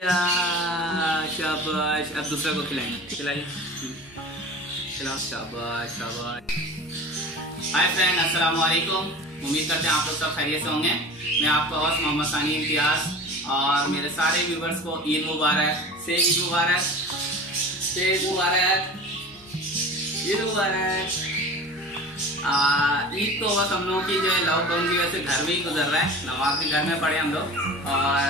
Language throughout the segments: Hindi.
या शाबाश। अब दूसरा को खिलाएंगे, खिलाइए, खिलाओ, शाबाश शाबाश। हाय फ्रेंड, अस्सलाम वालेकुम। उम्मीद करते हैं आप लोग सब खैरियत से होंगे। मैं आपका होस्ट मोहम्मद सानी इम्तियाज और मेरे सारे व्यूवर्स को ईद मुबारक, ईद मुबारक, ईद मुबारक, ईद मुबारक। ईद तो बस हम लोगों की जो है लॉकडाउन की वजह से घर में ही गुजर रहा है। नमाज भी घर में पढ़े हम लोग, और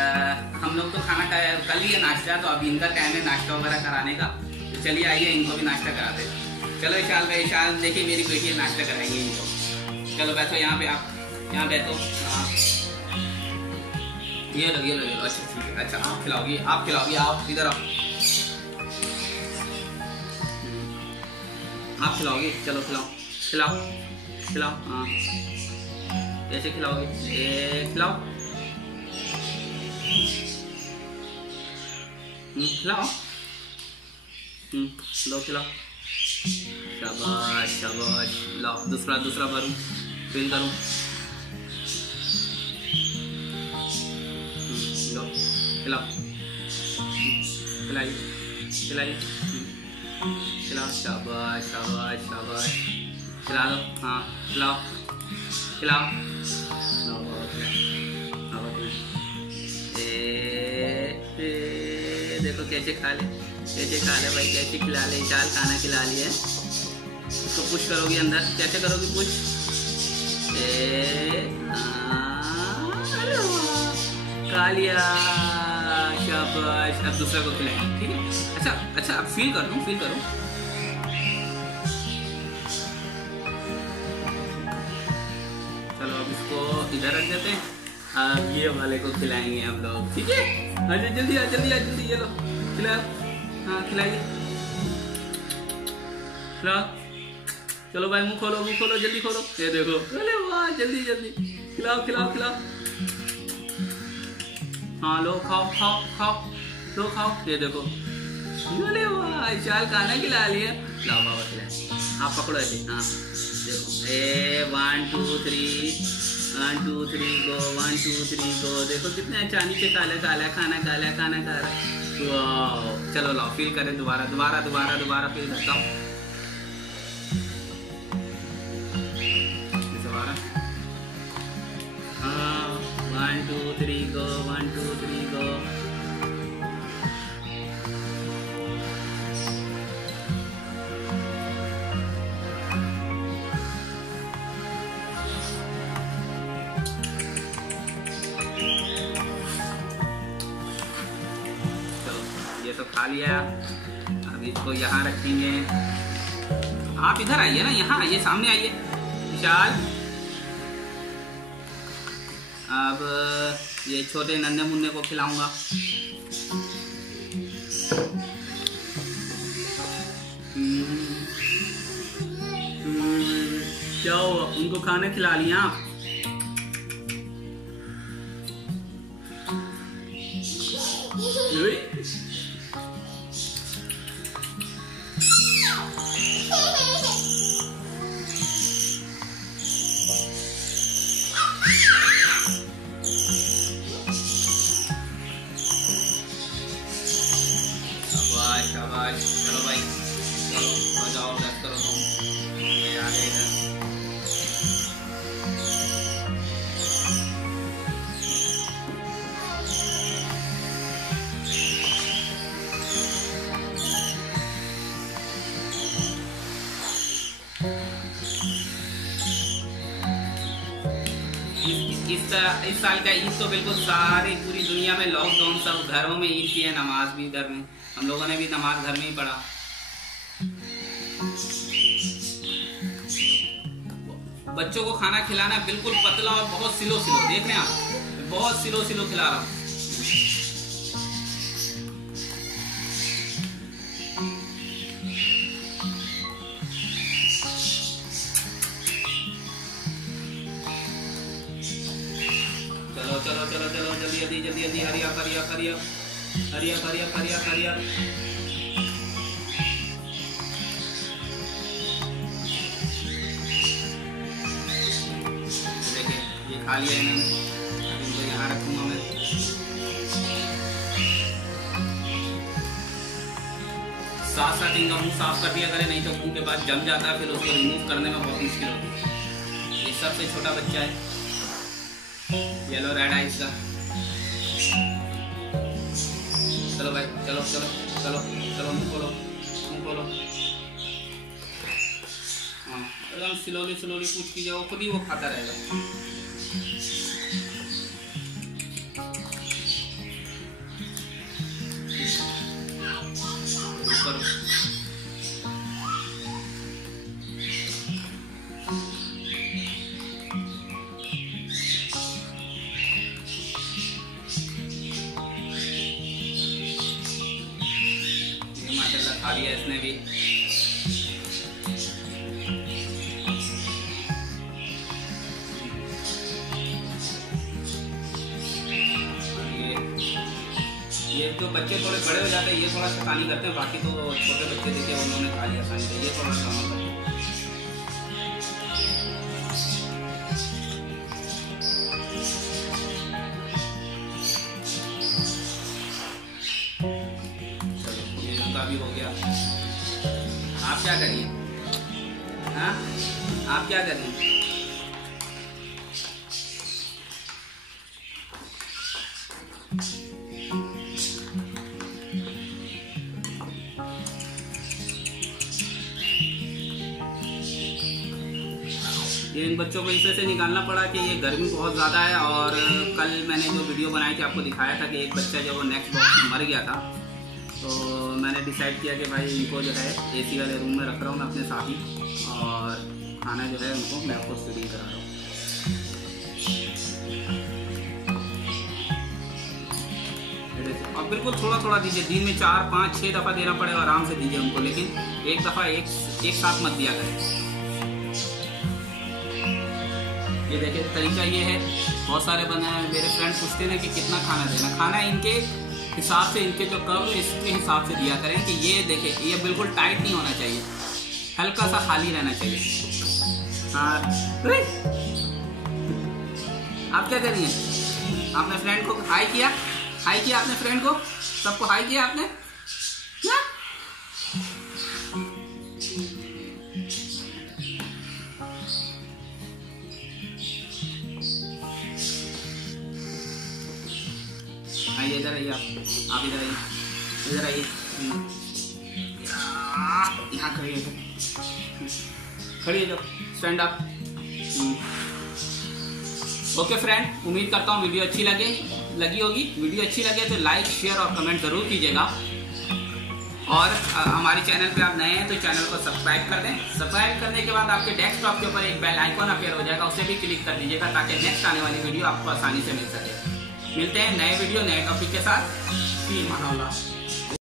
हम लोग तो खाना खाया कल ही नाश्ता, तो अभी इनका टाइम है नाश्ता वगैरह कराने का। तो चलिए आइए इनको भी नाश्ता कराते हैं। चलो इशाल भाई, इशाल देखिए मेरी बेटी नाश्ता कराएंगे इनको। चलो बैठो यहाँ पे, आप यहाँ बैठो। ये लो, ये लो, ये लो। अच्छा ठीक है, अच्छा आप खिलाओगी, आप खिलाओगी, आओ इधर आओ, आप खिलाओगी। चलो खिलाओ, खिलाओ, खिलाओ। हाँ कैसे खिलाओगे? खिलाओ, खिलाओ, लो खिलाओ, शाबाश शाबाश। लाओ दूसरा, दूसरा भरूं, फिल करूं, लो खिलाओ, खिलाइए, खिलाइए, खिलाओ, शाबाश शाबाश शाबाश। खिला दो, हाँ खिलाओ, खिलाओ, देखो कैसे खा ले, कैसे खा ले भाई, कैसे खिला ले। चाल खाना खिला लिया, उसको पुश करोगी अंदर, कैसे करोगी पुश? खा लिया, शाबाश। अब दूसरा को खिलाएंगे, ठीक है? अच्छा अच्छा, अब फील कर लूँ, फील करूँ। चलो अब इसको इधर रख देते हैं, अब ये वाले को खिलाएंगे हम लोग, ठीक है? अरे जल्दी आ, जल्दी आ, जल्दी। ये लो खिलाओ, हाँ खिलाइए, खिलाओ। चलो भाई मुंह खोलो, मुंह खोलो, जल्दी खोलो। ये देखो, अरे वाह, जल्दी जल्दी खिलाओ, खिलाओ, खिलाओ। हाँ लो खाओ, खाओ, खाओ, लो खाओ। ये देखो, अरे वाह, चाल खाना खिला लिया। लाओ बाबा खिलाए, आप पकड़ो ऐसे। हाँ देखो, 1 2 3, 1 2 3 गो, 1 2 3 गो। देखो कितने अच्छा नीचे काला काला खाना, काला खाना खा रहा है। वाह, चलो लाओ फील करें दोबारा, दोबारा दोबारा दोबारा फील करता हूँ। दोबारा, हाँ 1 2 3 गो, 1 2 3 गो। ये तो खा लिया, अब इसको यहाँ रखेंगे। आप इधर आइए ना, यहाँ आइए, सामने आइए विशाल। अब ये छोटे नन्हे मुन्ने को खिलाऊंगा। क्या हुआ, उनको खाना खिला लिया आप? शाबाश, चलो भाई, चलो आ जाओ, रेस्ट करो तुम। ये आ गए इधर। इस साल का ईद तो बिल्कुल सारी पूरी दुनिया में लॉकडाउन, सब घरों में ईद की है, नमाज भी घर में, हम लोगों ने भी नमाज घर में ही पढ़ा। बच्चों को खाना खिलाना बिल्कुल पतला और बहुत सिलो सिलो, देख रहे हैं आप, बहुत सिलो सिलो खिला रहा हूँ। चलो चलो चलो चलो, जल्दी जल्दी जल्दी जल्दी, हरिया हरिया हरिया हरिया हरिया हरिया हरिया। देखिए ये खा लिया इन्होंने, अब इनको यहाँ रखूंगा मैं। साथ साथ इनका मुंह साफ कर दिया करें, नहीं तो मुंह के बाद जम जाता है, फिर उसको रिमूव करने में बहुत मुश्किल होती है। ये सबसे छोटा बच्चा है, येलो रेड आइज का। चलो भाई, चलो चलो चलो चलो, मुंह खोलो, मुंह खोलो। हाँ, एकदम स्लोली स्लोली पूछ कीजिए, वो खुद ही वो खाता रहेगा। खा लिया इसने भी। ये तो बच्चे थोड़े बड़े हो जाते हैं, ये थोड़ा शैतानी करते हैं, बाकी तो छोटे बच्चे देखिए उन्होंने खा लिया आसानी से, ये थोड़ा ड्रामा करते हैं। भी हो गया। आप क्या करिए? हाँ, आप क्या करिए? ये इन बच्चों को इसे से निकालना पड़ा कि ये गर्मी बहुत ज़्यादा है, और कल मैंने जो वीडियो बनाई थी आपको दिखाया था कि एक बच्चा जो वो नेक्स्ट बॉक्स में मर गया था, तो मैंने डिसाइड किया कि भाई इनको जो है एसी वाले रूम में रख रहा हूँ मैं अपने साथ ही, और खाना जो है उनको मैं आपको फीडिंग करा रहा हूँ। और बिल्कुल थोड़ा थोड़ा दीजिए, दिन में 4, 5, 6 दफ़ा देना पड़ेगा, आराम से दीजिए उनको, लेकिन एक दफ़ा एक साथ मत दिया करें। ये देखिए तरीका ये है, बहुत सारे बने मेरे फ्रेंड पूछते हैं कि कितना खाना देना। खाना इनके हिसाब से, इनके जो कर्व है इसके हिसाब से दिया करें कि ये देखिए ये बिल्कुल टाइट नहीं होना चाहिए, हल्का सा खाली रहना चाहिए। हाँ, आप क्या करिए? आपने फ्रेंड को हाई किया? हाई किया आपने फ्रेंड को? सबको हाई किया आपने? क्या? आइए इधर आइए, आप इधर आइए, इधर आइए, यहाँ खड़िए, खड़िए, जाओ, स्टैंड अप। ओके फ्रेंड, उम्मीद करता हूँ वीडियो अच्छी लगी होगी। वीडियो अच्छी लगे तो लाइक, शेयर और कमेंट जरूर कीजिएगा, और हमारे चैनल पे आप नए हैं तो चैनल को सब्सक्राइब कर दें। सब्सक्राइब करने के बाद आपके डेस्कटॉप के ऊपर एक बेल आइकॉन अपीयर हो जाएगा, उसे भी क्लिक कर दीजिएगा ताकि नेक्स्ट आने वाली वीडियो आपको आसानी से मिल सके। मिलते हैं नए वीडियो नए टॉपिक के साथ। फी मानौला।